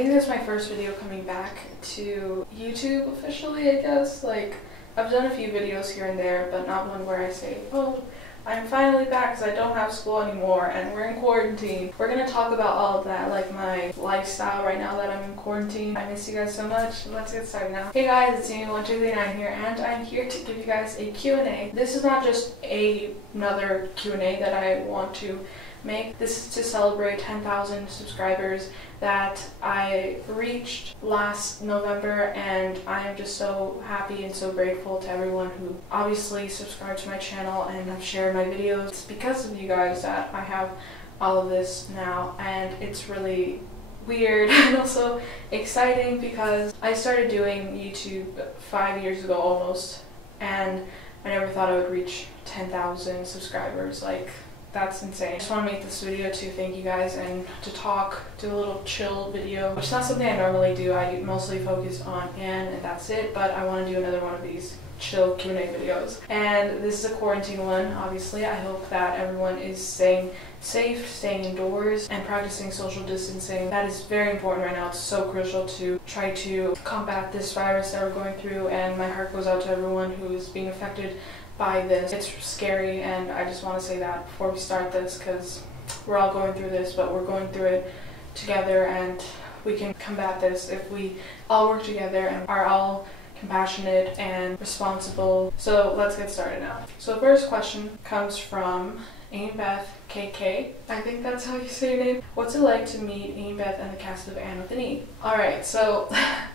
think this is my first video coming back to YouTube officially, I guess. Like, I've done a few videos here and there, but not one where I say, oh, I'm finally back because I don't have school anymore and we're in quarantine. We're gonna talk about all of that, like my lifestyle right now that I'm in quarantine. I miss you guys so much. Let's get started now. Hey guys, it's me1239 here, and I'm here to give you guys a Q&A. This is not just another Q&A that I want to make. This is to celebrate 10,000 subscribers that I reached last November, and I am just so happy and so grateful to everyone who obviously subscribed to my channel and have shared my videos. It's because of you guys that I have all of this now, and it's really weird and also exciting because I started doing YouTube 5 years ago almost, and I never thought I would reach 10,000 subscribers. Like, that's insane. I just want to make this video to thank you guys and to do a little chill video, which is not something I normally do. I mostly focus on Anne and that's it, but I want to do another one of these chill Q&A videos. And this is a quarantine one, obviously. I hope that everyone is staying safe, staying indoors, and practicing social distancing. That is very important right now. It's so crucial to try to combat this virus that we're going through, and my heart goes out to everyone who is being affected by this. It's scary, and I just want to say that before we start this, because we're all going through this, but we're going through it together, and we can combat this if we all work together and are all compassionate and responsible. So let's get started now. So the first question comes from Beth KK. I think that's how you say your name. What's it like to meet Beth and the cast of Anne with an E? Alright, so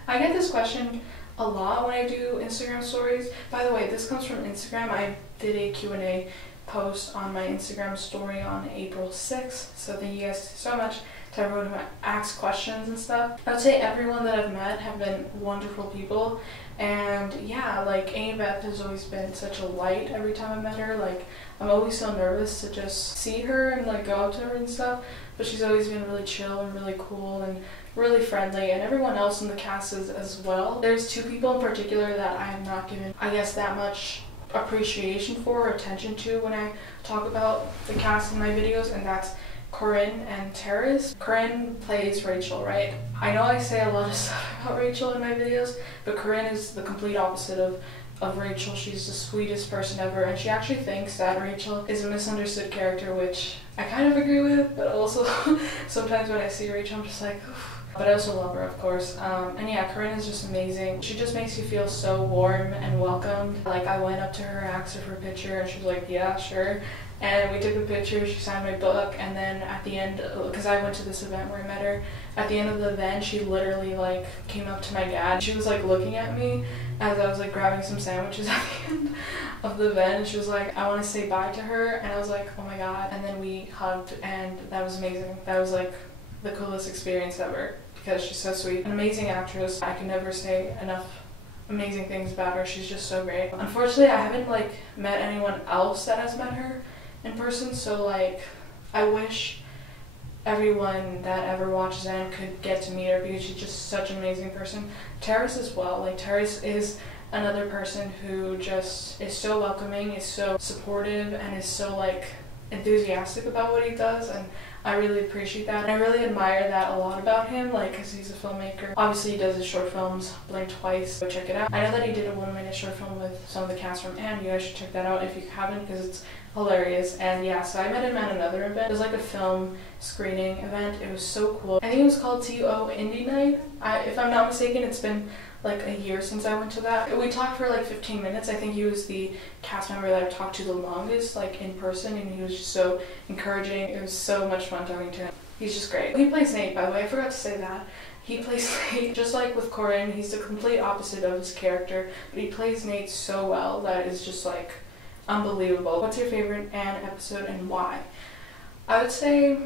I get this question a lot when I do Instagram stories. By the way, this comes from Instagram. I did a Q&A post on my Instagram story on April 6th, so thank you guys so much to everyone who asked questions and stuff. I would say everyone that I've met have been wonderful people, and yeah, like Beth has always been such a light every time I met her. Like, I'm always so nervous to just see her and like go up to her and stuff, but she's always been really chill and really cool and really friendly, and everyone else in the cast is as well. There's two people in particular that I have not given, I guess, that much appreciation for or attention to when I talk about the cast in my videos, and that's Corinne and Terrace. Corinne plays Rachel, right? I know I say a lot of stuff about Rachel in my videos, but Corinne is the complete opposite of Rachel. She's the sweetest person ever, and she actually thinks that Rachel is a misunderstood character, which I kind of agree with, but also sometimes when I see Rachel I'm just like, oof. But I also love her, of course. And yeah, Corinne is just amazing. She just makes you feel so warm and welcomed. Like, I went up to her, asked her for a picture, and she was like, yeah, sure. And we took a picture, she signed my book, and then at the end, because I went to this event where I met her, at the end of the event, she literally like came up to my dad. She was like looking at me as I was like grabbing some sandwiches at the end of the event, and she was like, I want to say bye to her, and I was like, oh my god. And then we hugged, and that was amazing. That was like the coolest experience ever, because she's so sweet. An amazing actress. I can never say enough amazing things about her. She's just so great. Unfortunately, I haven't like met anyone else that has met her in person, so like I wish everyone that ever watches Anne could get to meet her, because she's just such an amazing person. Terrace as well. Like, Terrace is another person who just is so welcoming, is so supportive, and is so like enthusiastic about what he does, and I really appreciate that. And I really admire that a lot about him, like, because he's a filmmaker. Obviously he does his short films, Blink Twice, go check it out. I know that he did a 1-minute short film with some of the cast from Anne. You guys should check that out if you haven't, because it's hilarious. And yeah, so I met him at another event. It was like a film screening event. It was so cool. I think it was called TO Indie Night. If I'm not mistaken, it's been like a year since I went to that. We talked for like 15 minutes. I think he was the cast member that I've talked to the longest, like in person, and he was just so encouraging. It was so much fun talking to him. He's just great. He plays Nate, by the way. I forgot to say that. He plays Nate, just like with Corinne. He's the complete opposite of his character, but he plays Nate so well that is just like unbelievable. What's your favorite Anne episode and why? I would say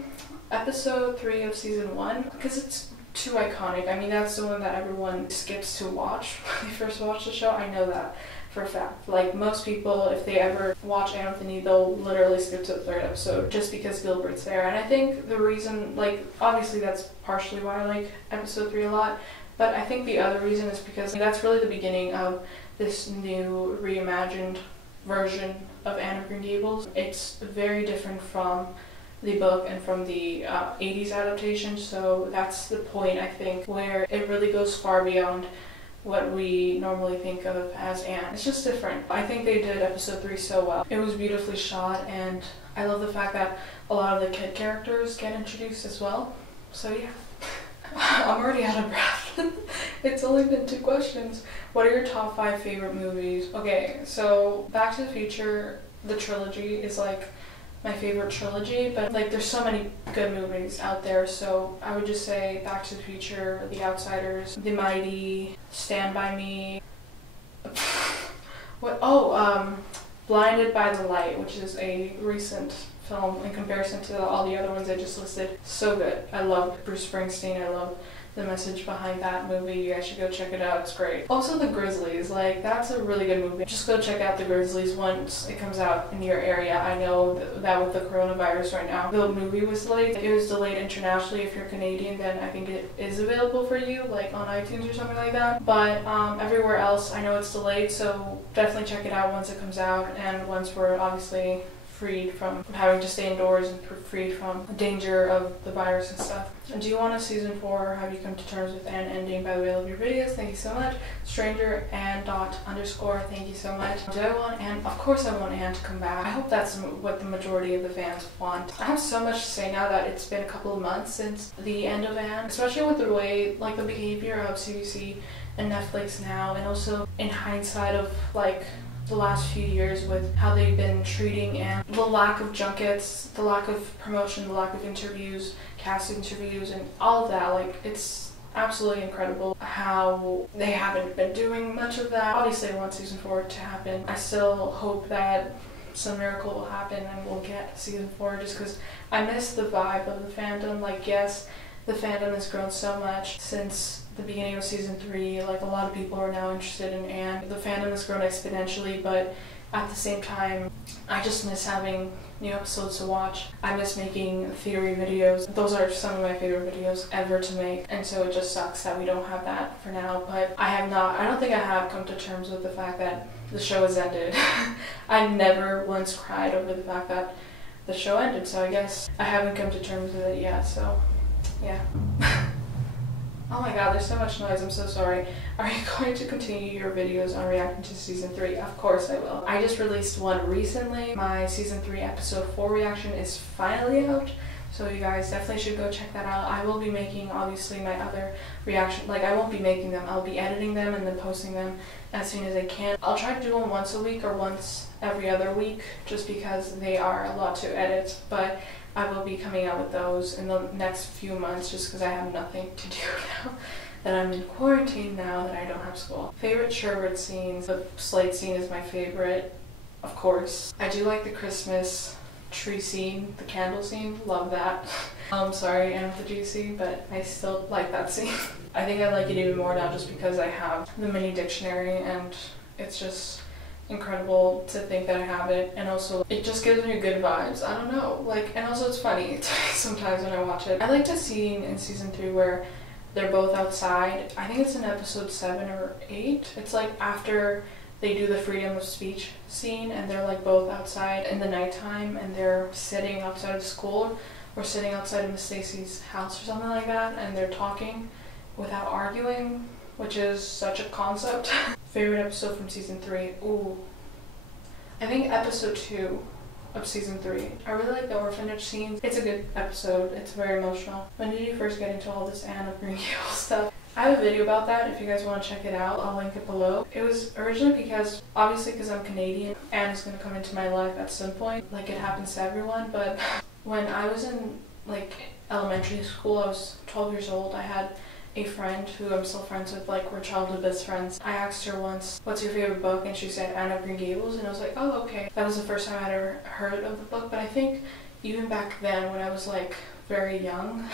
episode 3 of season 1, because it's too iconic. I mean, that's the one that everyone skips to watch when they first watch the show. I know that for a fact. Like, most people, if they ever watch Anne with an E, they'll literally skip to the 3rd episode just because Gilbert's there. And I think the reason, like, obviously that's partially why I like episode 3 a lot, but I think the other reason is because that's really the beginning of this new reimagined version of Anne of Green Gables. It's very different from the book and from the 80s adaptation, so that's the point, I think, where it really goes far beyond what we normally think of as Anne. It's just different. I think they did episode 3 so well. It was beautifully shot, and I love the fact that a lot of the kid characters get introduced as well. So yeah. I'm already out of breath. It's only been 2 questions. What are your top 5 favorite movies? Okay, so Back to the Future, the trilogy, is like my favorite trilogy, but like there's so many good movies out there, so I would just say Back to the Future, The Outsiders, The Mighty, Stand By Me. Blinded by the Light, which is a recent film in comparison to all the other ones I just listed. So good. I love Bruce Springsteen. I love the message behind that movie. You guys should go check it out. It's great. Also The Grizzlies, like that's a really good movie. Just go check out The Grizzlies once it comes out in your area. I know that with the coronavirus right now, the movie was delayed. It was delayed internationally. If you're Canadian, then I think it is available for you, like on iTunes or something like that. But everywhere else, I know it's delayed, so definitely check it out once it comes out, and once we're obviously freed from having to stay indoors and freed from the danger of the virus and stuff. And do you want a season 4, or have you come to terms with Anne ending? By the way, I love your videos. Thank you so much. Stranger Anne _, thank you so much. Do I want Anne? Of course I want Anne to come back. I hope that's what the majority of the fans want. I have so much to say now that it's been a couple of months since the end of Anne, especially with the way, like the behavior of CBC and Netflix now, and also in hindsight of like the last few years with how they've been treating and the lack of junkets, the lack of promotion, the lack of interviews, cast interviews, and all of that. Like, it's absolutely incredible how they haven't been doing much of that. Obviously I want season 4 to happen. I still hope that some miracle will happen and we'll get season 4, just because I miss the vibe of the fandom. Like, yes, the fandom has grown so much since the beginning of season 3, like a lot of people are now interested in Anne. The fandom has grown exponentially, but at the same time, I just miss having new episodes to watch. I miss making theory videos. Those are some of my favorite videos ever to make, and so it just sucks that we don't have that for now. But I don't think I have come to terms with the fact that the show has ended. I never once cried over the fact that the show ended, so I guess I haven't come to terms with it yet, so yeah. Oh my god, there's so much noise, I'm so sorry. Are you going to continue your videos on reacting to season 3? Of course I will. I just released one recently. My season 3 episode 4 reaction is finally out, so you guys definitely should go check that out. I will be making, obviously, my other reaction, like I won't be making them, I'll be editing them and then posting them as soon as I can. I'll try to do them once a week or once every other week, just because they are a lot to edit, but I will be coming out with those in the next few months, just because I have nothing to do now that I'm in quarantine, now that I don't have school. Favorite sherbet scenes? The slate scene is my favorite, of course. I do like the Christmas tree scene, the candle scene, love that. Sorry, Anne with the GC, but I still like that scene. I think I like it even more now just because I have the mini dictionary, and it's just incredible to think that I have it, and also it just gives me good vibes. I don't know, like, and also it's funny sometimes when I watch it. I like the scene in season 3 where they're both outside. I think it's in episode 7 or 8. It's like after they do the freedom of speech scene, and they're like both outside in the nighttime, and they're sitting outside of school or sitting outside of Miss Stacy's house or something like that, and they're talking without arguing, which is such a concept. Favorite episode from season 3? Ooh, I think episode 2 of season 3. I really like the orphanage scenes. It's a good episode. It's very emotional. When did you first get into all this Anne of Green Gables stuff? I have a video about that if you guys want to check it out. I'll link it below. It was originally because, obviously because I'm Canadian, Anne is going to come into my life at some point, like it happens to everyone. But when I was in like elementary school, I was 12 years old, I had a friend who I'm still friends with, like we're childhood best friends. I asked her once, what's your favorite book? And she said Anne of Green Gables, and I was like, oh, okay. That was the first time I had ever heard of the book, but I think even back then when I was like very young,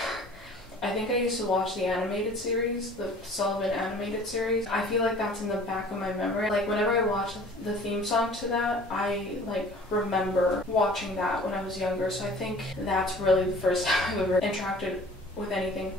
I think I used to watch the animated series, the Sullivan animated series. I feel like that's in the back of my memory. Like whenever I watch the theme song to that, I like remember watching that when I was younger, so I think that's really the first time I've ever interacted with anything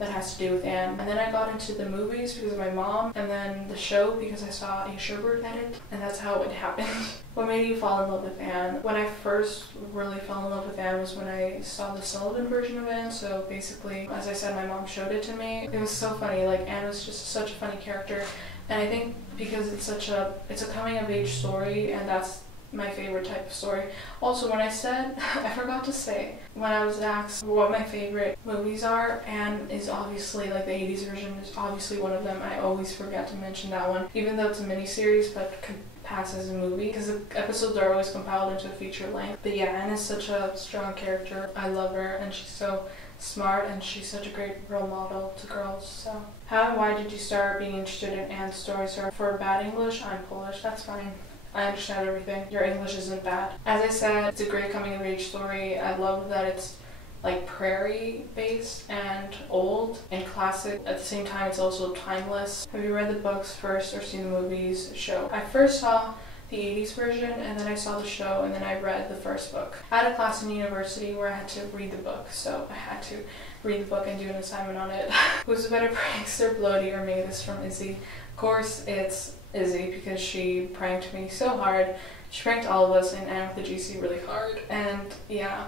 that has to do with Anne. And then I got into the movies because of my mom, and then the show because I saw a Gilbert edit, and that's how it happened. What made you fall in love with Anne? When I first really fell in love with Anne was when I saw the Sullivan version of Anne. So basically, as I said, my mom showed it to me. It was so funny. Like, Anne was just such a funny character, and I think because it's a coming of age story, and that's my favorite type of story. Also, when I said, I forgot to say, when I was asked what my favorite movies are, Anne is obviously, like, the 80s version is obviously one of them. I always forget to mention that one, even though it's a miniseries, but could pass as a movie, because the episodes are always compiled into a feature length. But yeah, Anne is such a strong character. I love her, and she's so smart, and she's such a great role model to girls. So, how and why did you start being interested in Anne's stories? Or for bad English, I'm Polish, that's fine. I understand everything. Your English isn't bad. As I said, it's a great coming of age story. I love that it's like prairie based and old and classic. At the same time, it's also timeless. Have you read the books first or seen the movies, show? I first saw the 80s version, and then I saw the show, and then I read the first book. I had a class in university where I had to read the book, so I had to read the book and do an assignment on it. Who's a better prankster, Bloody or me? This is from Izzy. Of course, it's Izzy, because she pranked me so hard. She pranked all of us in Anne with the GC really hard, and yeah.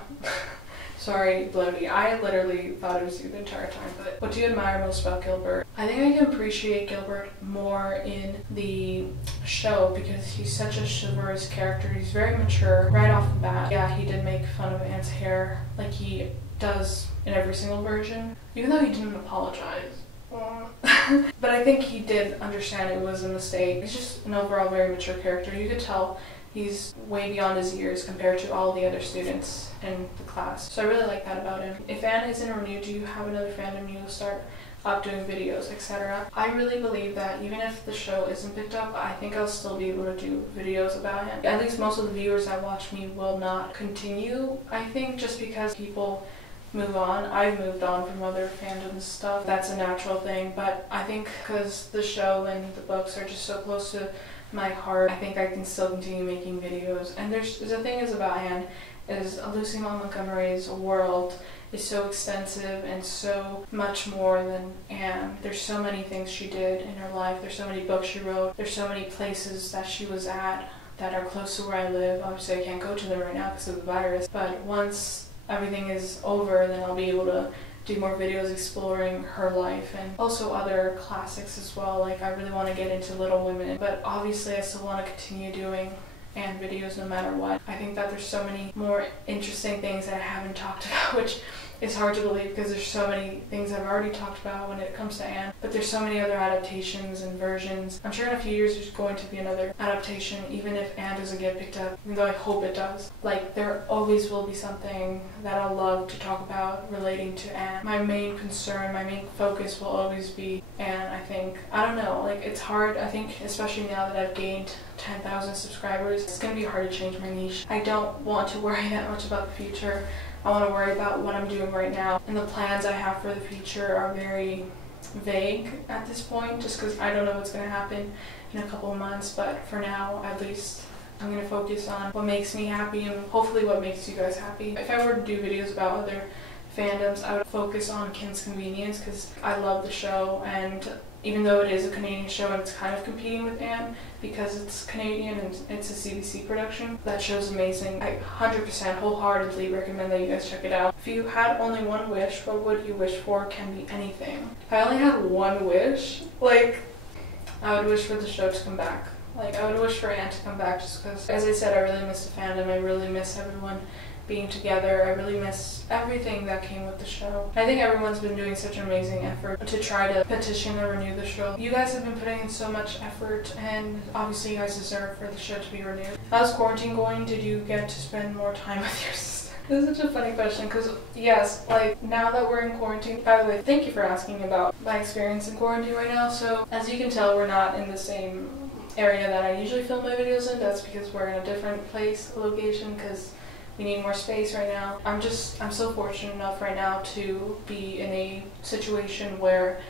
Sorry, Bloody. I literally thought it was you the entire time. But what do you admire most about Gilbert? I think I can appreciate Gilbert more in the show because he's such a chivalrous character. He's very mature right off the bat. Yeah, he did make fun of Anne's hair like he does in every single version, even though he didn't apologize. But I think he did understand it was a mistake. He's just an overall very mature character. You could tell he's way beyond his years compared to all the other students in the class. So I really like that about him. If Anne isn't renewed, do you have another fandom you'll start up doing videos, etc.? I really believe that even if the show isn't picked up, I think I'll still be able to do videos about him. At least most of the viewers that watch me will not continue, I think, just because people move on. I've moved on from other fandoms stuff. That's a natural thing, but I think because the show and the books are just so close to my heart, I think I can still continue making videos. And there's the thing is about Anne is Lucy Maud Montgomery's world is so extensive and so much more than Anne. There's so many things she did in her life. There's so many books she wrote. There's so many places that she was at that are close to where I live. Obviously I can't go to them right now because of the virus, but once everything is over, then I'll be able to do more videos exploring her life and also other classics as well. Like, I really want to get into Little Women, but obviously I still want to continue doing Anne videos no matter what. I think that there's so many more interesting things that I haven't talked about, which is hard to believe because there's so many things I've already talked about when it comes to Anne, but there's so many other adaptations and versions. I'm sure in a few years there's going to be another adaptation, even if Anne doesn't get picked up, even though I hope it does. Like, there always will be something that I'll love to talk about relating to Anne. My main concern, my main focus will always be Anne, I think. I don't know, like, it's hard, I think, especially now that I've gained 10,000 subscribers, it's gonna be hard to change my niche. I don't want to worry that much about the future. I want to worry about what I'm doing right now, and the plans I have for the future are very vague at this point, just because I don't know what's going to happen in a couple of months. But for now, at least, I'm going to focus on what makes me happy and hopefully what makes you guys happy. If I were to do videos about other fandoms, I would focus on Kim's Convenience because I love the show, and even though it is a Canadian show and it's kind of competing with Anne because it's Canadian and it's a CBC production, that show's amazing. I 100% wholeheartedly recommend that you guys check it out. If you had only one wish, what would you wish for? Can be anything. If I only had one wish, like, I would wish for the show to come back. Like, I would wish for Anne to come back just because, as I said, I really miss the fandom. I really miss everyone being together. I really miss everything that came with the show. I think everyone's been doing such an amazing effort to try to petition or renew the show. You guys have been putting in so much effort, and obviously you guys deserve for the show to be renewed. How's quarantine going? Did you get to spend more time with your sister? This is such a funny question because, yes, like, now that we're in quarantine, by the way, thank you for asking about my experience in quarantine right now. So, as you can tell, we're not in the same area that I usually film my videos in. That's because we're in a different place, location, because we need more space right now. I'm so fortunate enough right now to be in a situation where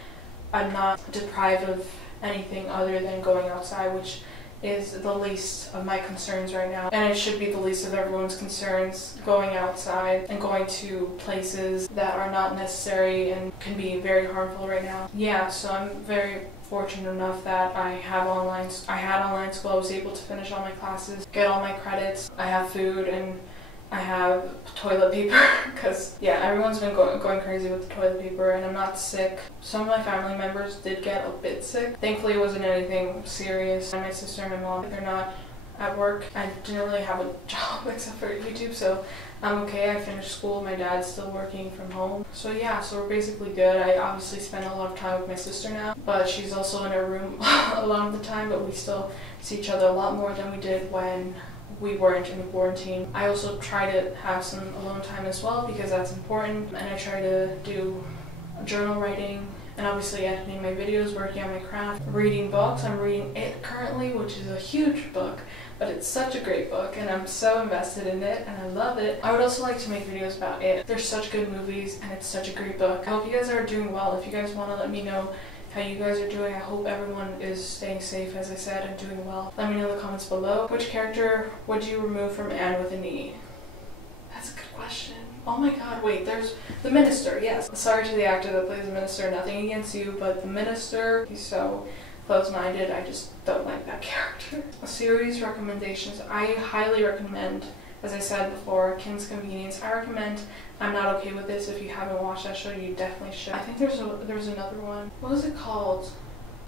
I'm not deprived of anything other than going outside, which is the least of my concerns right now, and it should be the least of everyone's concerns, going outside and going to places that are not necessary and can be very harmful right now. Yeah, so I'm very fortunate enough that I had online school. I was able to finish all my classes, get all my credits. I have food and I have toilet paper because yeah, everyone's been going crazy with the toilet paper, and I'm not sick. Some of my family members did get a bit sick. Thankfully it wasn't anything serious. My sister and my mom, they're not at work. I didn't really have a job except for YouTube, so I'm okay. I finished school. My dad's still working from home. So yeah, so we're basically good. I obviously spend a lot of time with my sister now, but she's also in her room a lot of the time, but we still see each other a lot more than we did when we weren't in quarantine. I also try to have some alone time as well because that's important, and I try to do journal writing and obviously editing my videos, working on my craft, reading books. I'm reading It currently, which is a huge book, but it's such a great book and I'm so invested in it and I love it. I would also like to make videos about it. There's such good movies and it's such a great book. I hope you guys are doing well. If you guys want to let me know how you guys are doing, I hope everyone is staying safe, as I said, and doing well. Let me know in the comments below. Which character would you remove from Anne with an E? That's a good question. Oh my god, wait, there's the minister, yes. Sorry to the actor that plays the minister, nothing against you, but the minister, he's so close-minded, I just don't like that character. Series recommendations. I highly recommend, as I said before, Kim's Convenience. I recommend I'm Not Okay With This. If you haven't watched that show, you definitely should. I think there was another one. What was it called?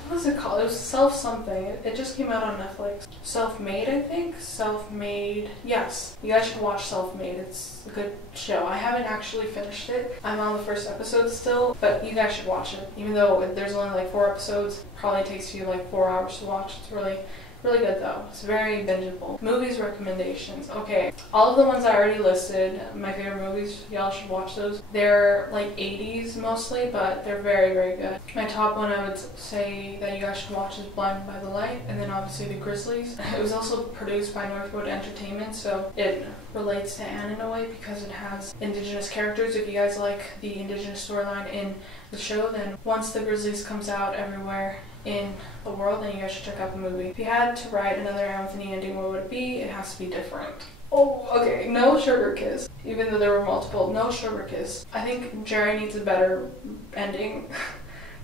What was it called? It was Self-something. It just came out on Netflix. Self-Made, I think? Self-Made. Yes. You guys should watch Self-Made. It's a good show. I haven't actually finished it. I'm on the first episode still, but you guys should watch it. Even though there's only like 4 episodes, probably takes you like 4 hours to watch. It's really good though. It's very bingeable. Movies recommendations. Okay, all of the ones I already listed, my favorite movies, y'all should watch those. They're like 80s mostly, but they're very good. My top one I would say that you guys should watch is Blinded by the Light, and then obviously The Grizzlies. It was also produced by Northwood Entertainment, so it relates to Anne in a way because it has indigenous characters. If you guys like the indigenous storyline in the show, then once The Grizzlies comes out everywhere in the world, then you guys should check out the movie. If you had to write another Anthony ending, what would it be? It has to be different. Oh, okay, no sugar kiss. Even though there were multiple, no sugar kiss. I think Jerry needs a better ending.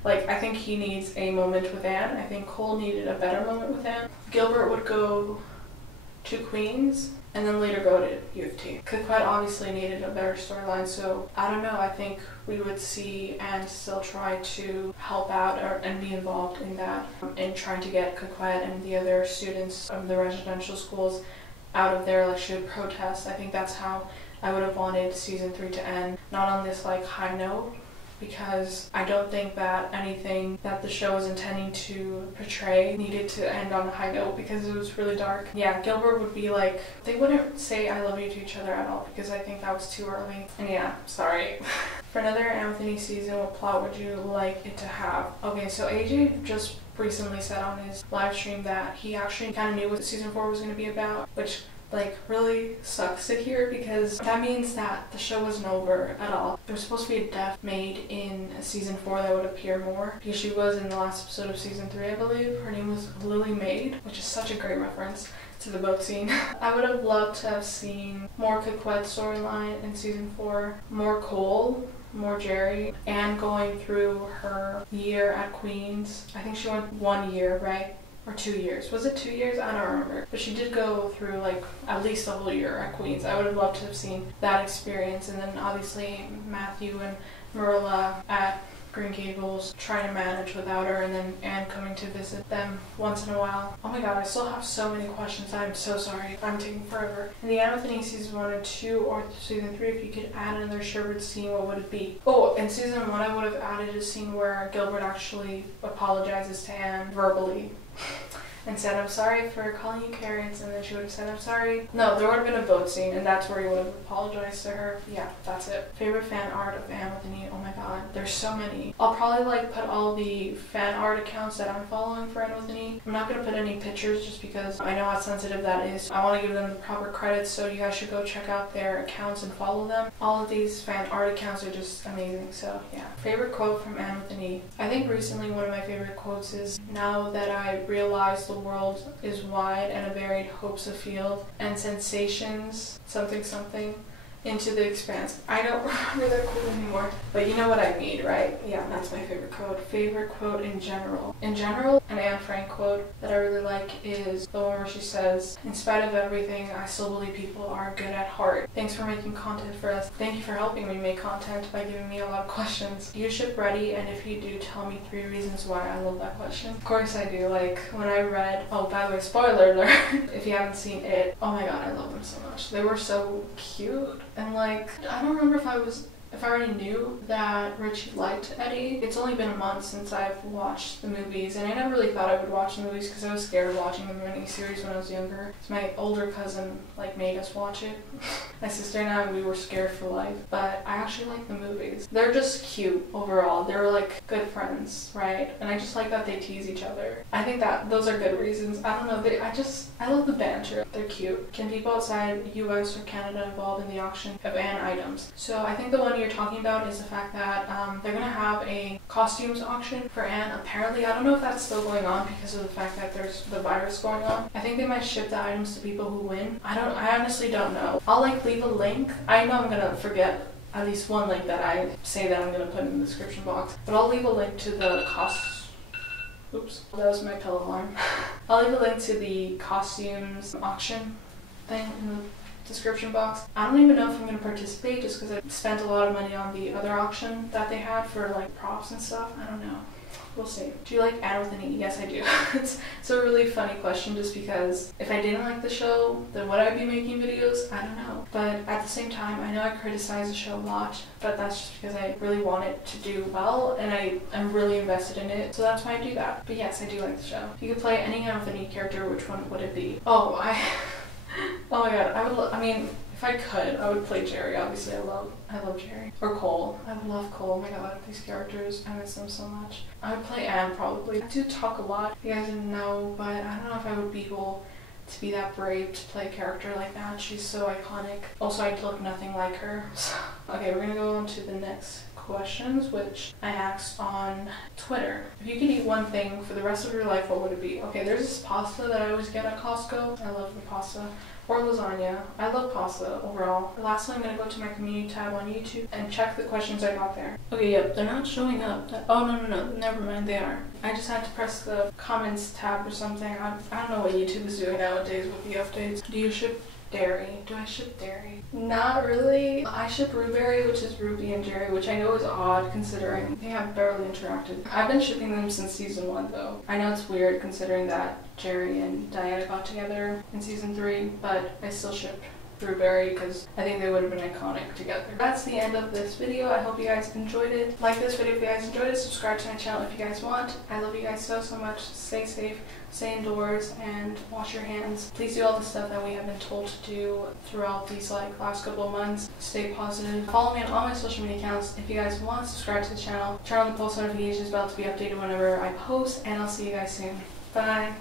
Like, I think he needs a moment with Anne. I think Cole needed a better moment with Anne. Gilbert would go to Queens and then later go to U of T. Coquette obviously needed a better storyline, so I don't know, I think we would see Anne still try to help out and be involved in that, in trying to get Coquette and the other students of the residential schools out of there. Like, she would protest. I think that's how I would have wanted season 3 to end, not on this like high note, because I don't think that anything that the show was intending to portray needed to end on a high note because it was really dark. Yeah, Gilbert would be like, they wouldn't say I love you to each other at all because I think that was too early. And yeah, sorry. For another Anthony season, what plot would you like it to have? Okay, so AJ just recently said on his live stream that he actually kind of knew what season 4 was going to be about, which like really sucks to hear because that means that the show wasn't over at all. There was supposed to be a death made in season 4 that would appear more because she was in the last episode of season 3, I believe. Her name was Lily Maid, which is such a great reference to the boat scene. I would have loved to have seen more Coquette storyline in season 4, more Cole, more Jerry, and going through her year at Queens. I think she went 1 year, right? Or 2 years. Was it 2 years? I don't remember. But she did go through like at least a whole year at Queens. I would have loved to have seen that experience. And then obviously Matthew and Marilla at Green Gables trying to manage without her, and then Anne coming to visit them once in a while. Oh my god, I still have so many questions. I'm so sorry. I'm taking forever. In the Anthony season 1 and 2 or season 3, if you could add another Sherwood scene, what would it be? Oh, in season 1 I would have added a scene where Gilbert actually apologizes to Anne verbally and said, I'm sorry for calling you carrots, and then she would have said, I'm sorry. No, there would have been a boat scene, and that's where he would have apologized to her. Yeah, that's it. Favorite fan art of Anne with an E? Oh my god, there's so many. I'll probably like put all the fan art accounts that I'm following for Anne with an E. I'm not gonna put any pictures just because I know how sensitive that is. I want to give them the proper credits, so you guys should go check out their accounts and follow them. All of these fan art accounts are just amazing, so yeah. Favorite quote from Anne with an E? I think recently one of my favorite quotes is, now that I realized the world is wide and a varied hopes of field and sensations something something into the expanse. I don't remember that quote anymore, but you know what I mean, right? Yeah, that's my favorite quote. Favorite quote in general. In general, an Anne Frank quote that I really like is the one where she says, "In spite of everything, I still believe people are good at heart. Thanks for making content for us. Thank you for helping me make content by giving me a lot of questions. Do you ship ready? And if you do, tell me 3 reasons why." I love that question. Of course I do. Like, when I read, oh, by the way, spoiler alert, if you haven't seen it, oh my god, I love them so much. They were so cute. And like, I don't remember if I already knew that Richie liked Eddie. It's only been a month since I've watched the movies, and I never really thought I would watch the movies because I was scared of watching the miniseries when I was younger. So my older cousin like made us watch it. My sister and I, we were scared for life. But I actually like the movies. They're just cute overall. They're like good friends, right? And I just like that they tease each other. I think that those are good reasons. I don't know. I love the banter. They're cute. Can people outside US or Canada involved in the auction of Anne items? So I think the one you're talking about is the fact that they're gonna have a costumes auction for Anne. Apparently, I don't know if that's still going on because of the fact that there's the virus going on. I think they might ship the items to people who win. I honestly don't know. I'll like leave a link. I know I'm gonna forget at least one link that I say that I'm gonna put in the description box, but I'll leave a link to the Oops, that was my pillow alarm. I'll leave a link to the costumes auction thing in the description box. I don't even know if I'm going to participate just because I spent a lot of money on the other auction that they had for like props and stuff. I don't know. We'll see. Do you like Anne with an E? Yes, I do. It's a really funny question just because if I didn't like the show, then would I be making videos? I don't know. But at the same time, I know I criticize the show a lot, but that's just because I really want it to do well and I'm really invested in it. So that's why I do that. But yes, I do like the show. If you could play any Anne with an E character, which one would it be? Oh my god, if I could, I would play Jerry. Obviously, I love Jerry. Or Cole. I love Cole. Oh my god, these characters, I miss them so much. I would play Anne probably. I do talk a lot. You guys didn't know, but I don't know if I would be able to be that brave to play a character like that. She's so iconic. Also, I look nothing like her. Okay, we're gonna go on to the next questions, which I asked on Twitter. If you could eat one thing for the rest of your life, what would it be? Okay, there's this pasta that I always get at Costco. I love the pasta. Or lasagna. I love pasta overall. Lastly, I'm going to go to my community tab on YouTube and check the questions I got there. Okay, yep, they're not showing up. Oh, no, never mind, they are. I just had to press the comments tab or something. I don't know what YouTube is doing nowadays with the updates. Do you ship dairy? Do I ship dairy? Not really. I ship Ruberry, which is Ruby and Jerry, which I know is odd considering they have barely interacted. I've been shipping them since season 1 though. I know it's weird considering that Jerry and Diana got together in season 3, but I still ship Ruberry because I think they would have been iconic together. That's the end of this video. I hope you guys enjoyed it. Like this video if you guys enjoyed it. Subscribe to my channel if you guys want. I love you guys so much. Stay safe, stay indoors, and wash your hands. Please do all the stuff that we have been told to do throughout these last couple of months. Stay positive. Follow me on all my social media accounts. If you guys want, subscribe to the channel. Turn on the post notifications bell to be updated whenever I post, and I'll see you guys soon. Bye.